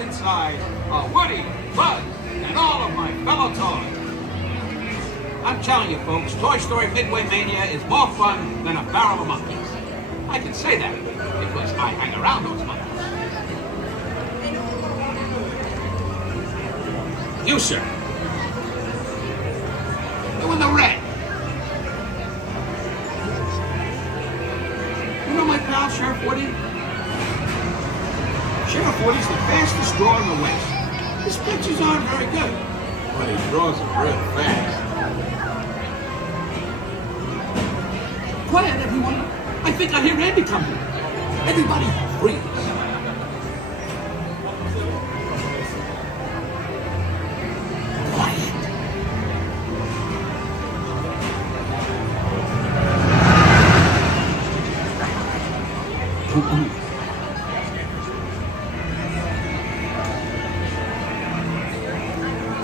inside are Woody, Buzz, and all of my fellow toys. I'm telling you folks, Toy Story Midway Mania is more fun than a barrel of monkeys. I can say that because I hang around those monkeys. You, sir. You in the red. You know my pal, Sheriff Woody? Sheriff Woody's the fastest drawer in the West. His pictures aren't very good, but he draws them real fast. Quiet, everyone. I think I hear Andy coming. Everybody freeze. Quiet.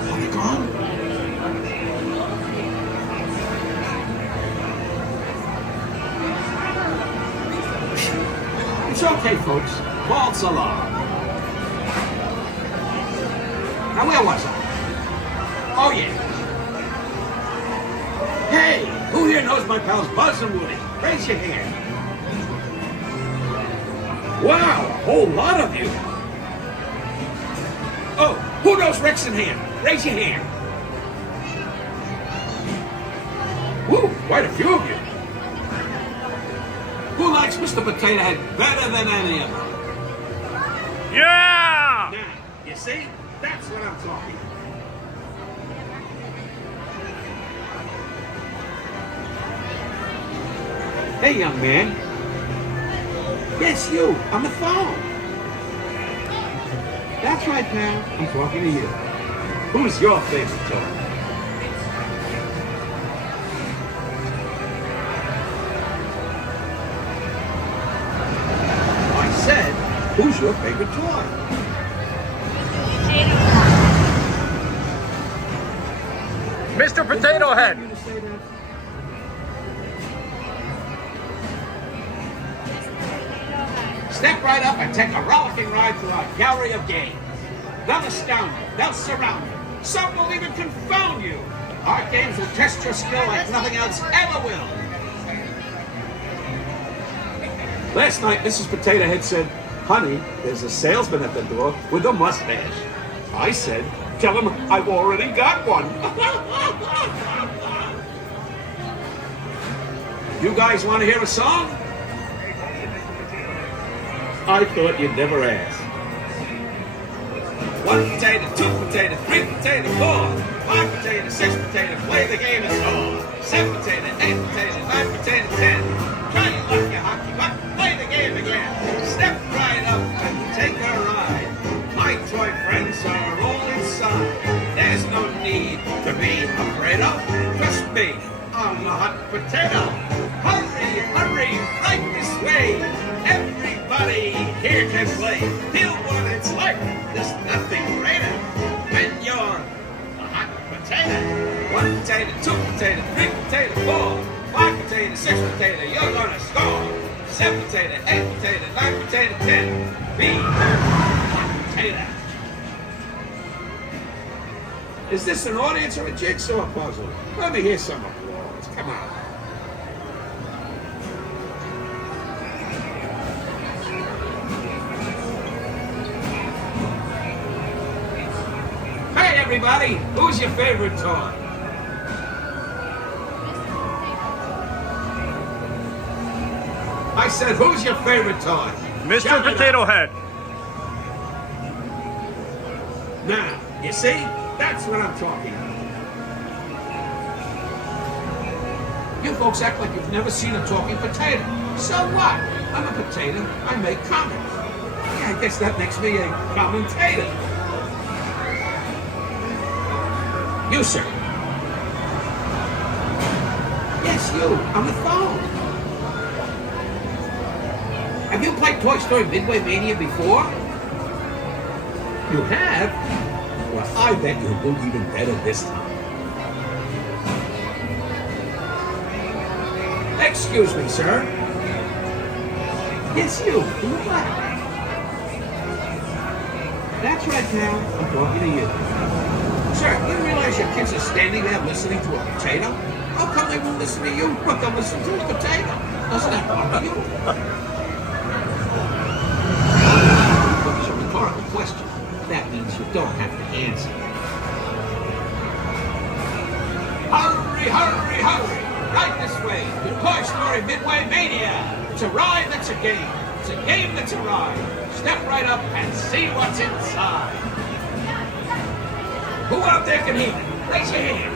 Are they gone? It's okay, folks. False alarm. Now, where was I? Oh, yeah. Hey, who here knows my pals Buzz and Woody? Raise your hand. Wow, a whole lot of you. Oh, who knows Rex and Ham? Raise your hand. Woo, quite a few of you. Who likes Mr. Potato Head better than any of them? Yeah! Now, you see? That's what I'm talking about. Hey, young man. Yes, you, on the phone. That's right, pal. I'm talking to you. Who's your favorite toy? I said, who's your favorite toy? Mr. Potato Head. You to say that? Step right up and take a rollicking ride through our gallery of games. They'll astound you. They'll surround you. Some will even confound you. Our games will test your skill like nothing else ever will. Last night, Mrs. Potato Head said, "Honey, there's a salesman at the door with a mustache." I said, "Tell him I've already got one." You guys want to hear a song? I thought you'd never ask. 1 potato, 2 potato, 3 potato, 4, 5 potato, 6 potato, play the game and score. 7 potato, 8 potato, 9 potato, 10. Try your luck, you hockey buck, play the game again. Step right up and take a ride. My toy friends are all inside. There's no need to be afraid of. Trust me, I'm the hot potato. Hurry, hurry, right this way. Everybody here can play. Feel what it's like. There's nothing greater when you're a hot potato. 1 potato, 2 potato, 3 potato, 4, 5 potato, 6 potato. You're gonna score. 7 potato, 8 potato, 9 potato, 10. Be a hot potato. Is this an audience or a jigsaw puzzle? Let me hear some applause. Come on. Everybody, who's your favorite toy? I said, who's your favorite toy? Mr. Shout it Potato out. Head. Now, you see? That's what I'm talking about. You folks act like you've never seen a talking potato. So what? I'm a potato. I make comics. Yeah, I guess that makes me a commentator. You, sir. Yes, you. On the phone. Have you played Toy Story Midway Mania before? You have? Well, I bet you'll do even better this time. Excuse me, sir. Yes, you. In the black. That's right, pal. I'm talking to you. Sir, you realize your kids are standing there listening to a potato? How come they won't listen to you, but they'll listen to a potato? Doesn't that bother you? It's a rhetorical question. That means you don't have to answer. Hurry, hurry, hurry! Right this way to Toy Story Midway Mania! It's a ride that's a game. It's a game that's a ride. Step right up and see what's inside. Who out there can hear it? Raise your hand.